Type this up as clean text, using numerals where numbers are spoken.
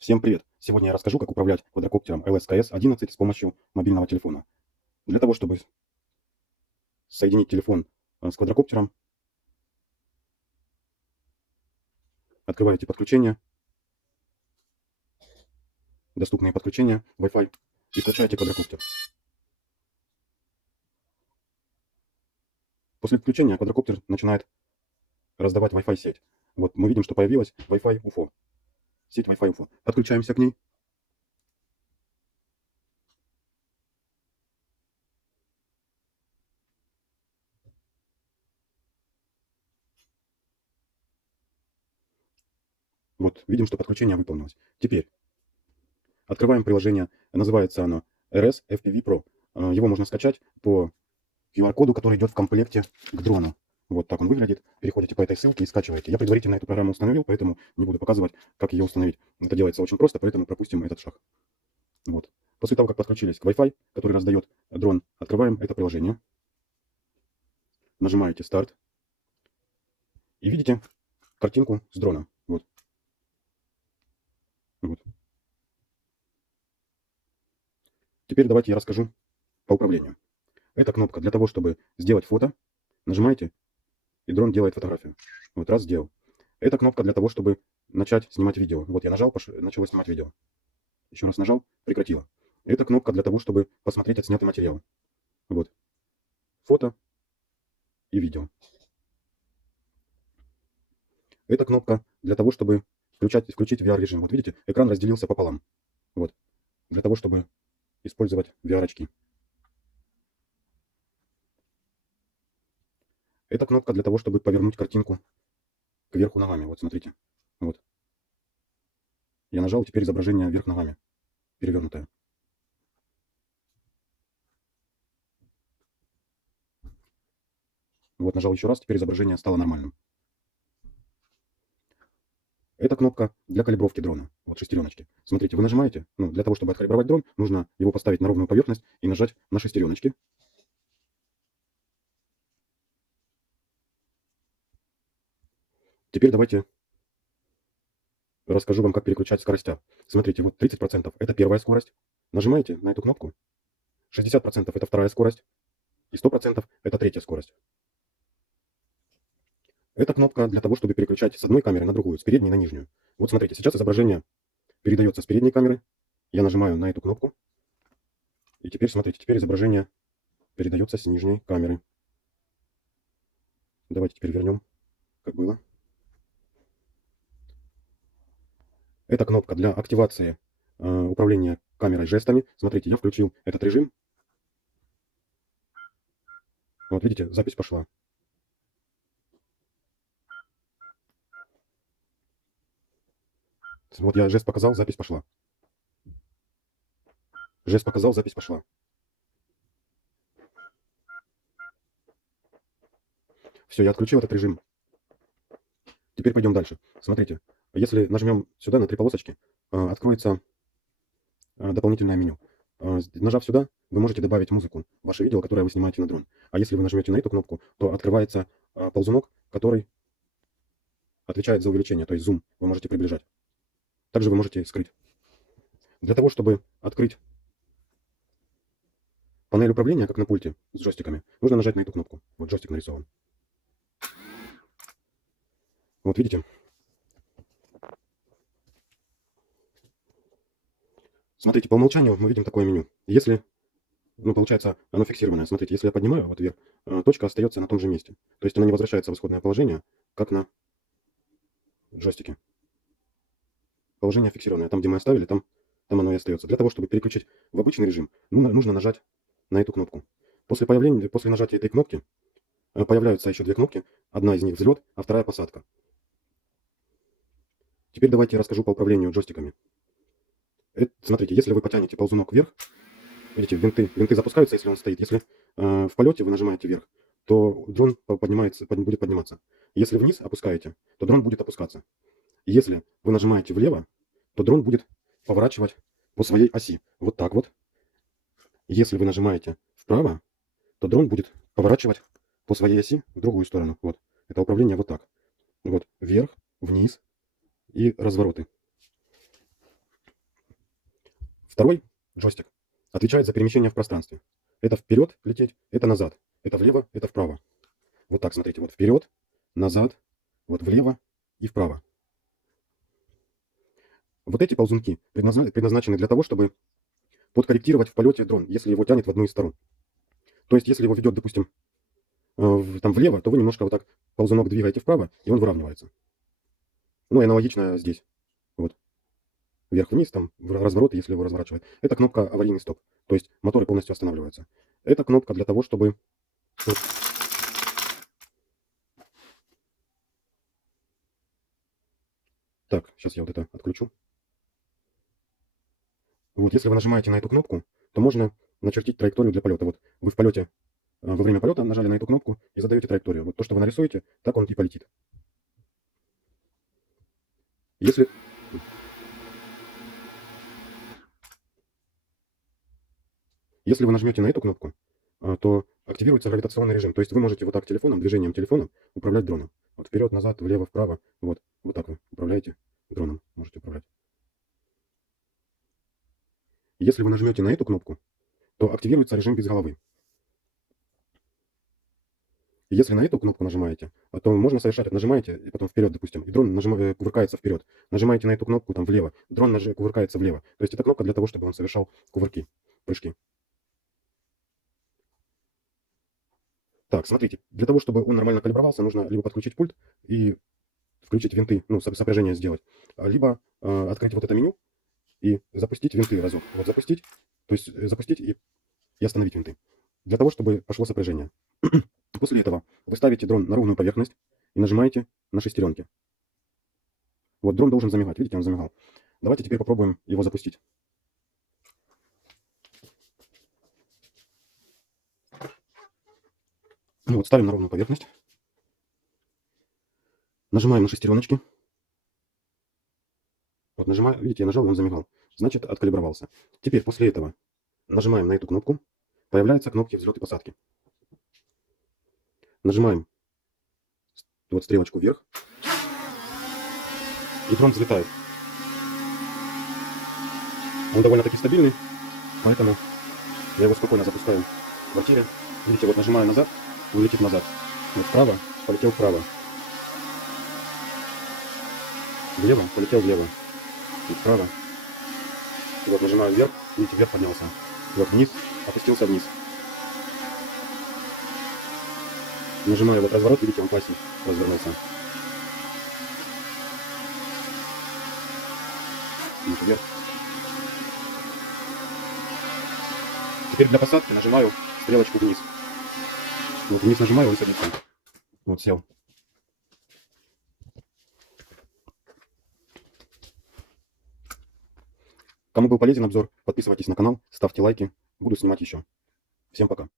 Всем привет! Сегодня я расскажу, как управлять квадрокоптером LSKS-11 с помощью мобильного телефона. Для того, чтобы соединить телефон с квадрокоптером, открываете подключение, доступные подключения, Wi-Fi и включаете квадрокоптер. После включения квадрокоптер начинает раздавать Wi-Fi сеть. Вот мы видим, что появилась Wi-Fi UFO. Сеть Wi-Fi UFO. Подключаемся к ней. Вот, видим, что подключение выполнилось. Теперь открываем приложение. Называется оно RS FPV Pro. Его можно скачать по QR-коду, который идет в комплекте к дрону. Вот так он выглядит. Переходите по этой ссылке и скачиваете. Я предварительно эту программу установил, поэтому не буду показывать, как ее установить. Это делается очень просто, поэтому пропустим этот шаг. Вот. После того, как подключились к Wi-Fi, который раздает дрон, открываем это приложение. Нажимаете «Старт». И видите картинку с дроном. Вот. Вот. Теперь давайте я расскажу по управлению. Эта кнопка для того, чтобы сделать фото. Нажимаете, и дрон делает фотографию. Вот, раз, сделал. Эта кнопка для того, чтобы начать снимать видео. Вот я нажал, начало снимать видео. Еще раз нажал, прекратило. Это кнопка для того, чтобы посмотреть отснятый материал. Вот. Фото и видео. Это кнопка для того, чтобы включить VR-режим. Вот видите, экран разделился пополам. Вот. Для того, чтобы использовать VR-очки. Это кнопка для того, чтобы повернуть картинку кверху ногами. Вот, смотрите. Вот. Я нажал, теперь изображение вверх ногами. Перевернутое. Вот, нажал еще раз, теперь изображение стало нормальным. Это кнопка для калибровки дрона. Вот шестереночки. Смотрите, вы нажимаете, для того, чтобы откалибровать дрон, нужно его поставить на ровную поверхность и нажать на шестереночки. Теперь давайте расскажу вам, как переключать скоростя. Смотрите, вот 30% это первая скорость. Нажимаете на эту кнопку. 60% это вторая скорость. И 100% это третья скорость. Эта кнопка для того, чтобы переключать с одной камеры на другую, с передней на нижнюю. Вот смотрите, сейчас изображение передается с передней камеры. Я нажимаю на эту кнопку. И теперь, смотрите, теперь изображение передается с нижней камеры. Давайте теперь вернем, как было. Это кнопка для активации управления камерой жестами. Смотрите, я включил этот режим. Вот видите, запись пошла. Вот я жест показал, запись пошла. Жест показал, запись пошла. Все, я отключил этот режим. Теперь пойдем дальше. Смотрите, если нажмем сюда на три полосочки, откроется дополнительное меню. Нажав сюда, вы можете добавить музыку в ваше видео, которое вы снимаете на дрон. А если вы нажмете на эту кнопку, то открывается ползунок, который отвечает за увеличение, то есть зум. Вы можете приближать. Также вы можете скрыть. Для того, чтобы открыть панель управления, как на пульте с джойстиками, нужно нажать на эту кнопку. Вот джойстик нарисован. Вот видите? Смотрите, по умолчанию мы видим такое меню. Если, получается, оно фиксированное. Смотрите, если я поднимаю вот вверх, точка остается на том же месте. То есть она не возвращается в исходное положение, как на джойстике. Положение фиксированное. Там, где мы оставили, там оно и остается. Для того, чтобы переключить в обычный режим, нужно нажать на эту кнопку. После нажатия этой кнопки появляются еще две кнопки. Одна из них взлет, а вторая посадка. Теперь давайте я расскажу по управлению джойстиками. Смотрите, если вы потянете ползунок вверх, видите, винты запускаются, если он стоит. Если в полете вы нажимаете вверх, то дрон будет подниматься. Если вниз опускаете, то дрон будет опускаться. Если вы нажимаете влево, то дрон будет поворачивать по своей оси. Вот так вот. Если вы нажимаете вправо, то дрон будет поворачивать по своей оси в другую сторону. Вот. Это управление вот так. Вот. Вверх, вниз и развороты. Второй джойстик отвечает за перемещение в пространстве. Это вперед лететь, это назад, это влево, это вправо. Вот так, смотрите, вот вперед, назад, вот влево и вправо. Вот эти ползунки предназначены для того, чтобы подкорректировать в полете дрон, если его тянет в одну из сторон. То есть, если его ведет, допустим, там влево, то вы немножко вот так ползунок двигаете вправо, и он выравнивается. Ну и аналогично здесь. Вот. Вверх-вниз, там разворот, если его разворачивает. Это кнопка аварийный стоп. То есть моторы полностью останавливаются. Это кнопка для того, чтобы... Так, сейчас я вот это отключу. Вот, если вы нажимаете на эту кнопку, то можно начертить траекторию для полета. Вот вы в полете, во время полета нажали на эту кнопку и задаете траекторию. Вот то, что вы нарисуете, так он и полетит. Если вы нажмете на эту кнопку, то активируется гравитационный режим. То есть вы можете вот так телефоном, движением телефона управлять дроном. Вот вперед, назад, влево, вправо. Вот так вы управляете дроном. Можете управлять. Если вы нажмете на эту кнопку, то активируется режим без головы. Если на эту кнопку нажимаете, то можно совершать, нажимаете, и потом вперед, допустим, и дрон кувыркается вперед. Нажимаете на эту кнопку там влево, дрон кувыркается влево. То есть это кнопка для того, чтобы он совершал кувырки, прыжки. Так, смотрите, для того, чтобы он нормально калибровался, нужно либо подключить пульт и включить винты, ну, сопряжение сделать, либо открыть вот это меню и запустить винты разок. Вот запустить, то есть запустить и остановить винты. Для того, чтобы пошло сопряжение. После этого вы ставите дрон на ровную поверхность и нажимаете на шестеренки. Вот дрон должен замигать. Видите, он замигал. Давайте теперь попробуем его запустить. Ну вот, ставим на ровную поверхность. Нажимаем на шестереночки. Вот нажимаю, видите, я нажал, и он замигал. Значит, откалибровался. Теперь после этого нажимаем на эту кнопку. Появляются кнопки взлет и посадки. Нажимаем вот стрелочку вверх. И дрон взлетает. Он довольно-таки стабильный, поэтому я его спокойно запускаю в квартире. Видите, вот нажимаю назад, он летит назад. Вот вправо, полетел вправо. Влево, полетел влево. И вправо. И вот нажимаю вверх, видите, вверх поднялся. Вот вниз, опустился вниз. Нажимаю вот разворот, видите, он классно развернулся. Вот вверх. Теперь для посадки нажимаю стрелочку вниз. Вот вниз нажимаю, он садится. Вот сел. Кому был полезен обзор, подписывайтесь на канал, ставьте лайки. Буду снимать еще. Всем пока.